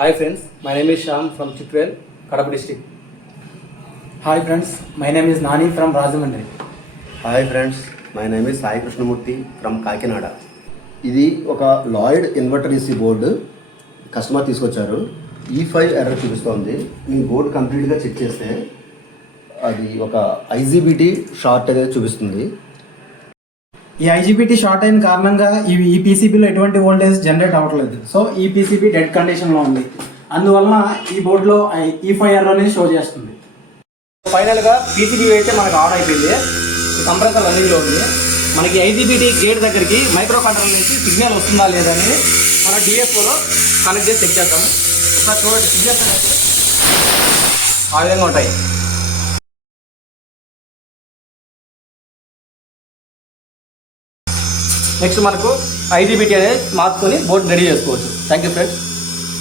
Hi friends, my name is Shyam from Chitwell, Kadapa district. Hi friends, my name is Nani from Rajamandri. Hi friends, my name is Sai Krishnamurthy from Kakinada. ఇది ఒక Lloyd inverter EC board customer తీసుకొచ్చారు. E5 error చూపిస్తోంది. మీ board కంప్లీట్గా check చేస్తే అది ఒక IGBT short అనేది చూపిస్తుంది. ఈ ఐజీబీటీ షార్ట్ అయిన కారణంగా ఈ పీసీబీలో ఎటువంటి వోల్టేజ్ జనరేట్ అవ్వట్లేదు. సో ఈ పీసీబీ డెడ్ కండిషన్లో ఉంది. అందువలన ఈ బోర్డులో E5 ఎర్రర్ అనేది షో చేస్తుంది. ఫైనల్గా పీసీబీ అయితే మనకు ఆన్ అయిపోయింది. కంప్రెసర్ రన్నింగ్లో ఉంది. మనకి ఐజీబీటీ గేట్ దగ్గరికి మైక్రో కంట్రోలర్ నుంచి సిగ్నల్ వస్తుందా లేదా అని మన డిఎస్ఓలో కనెక్ట్ చేసి చెక్ చేస్తాము. ఒకసారి చూడండి, సిగ్నల్స్ అయితే ఆ విధంగా ఉంటాయి. నెక్స్ట్ మనకు ఐజీబీటీ అనేది మార్చుకొని బోర్డు రెడీ చేసుకోవచ్చు. Thank you friends.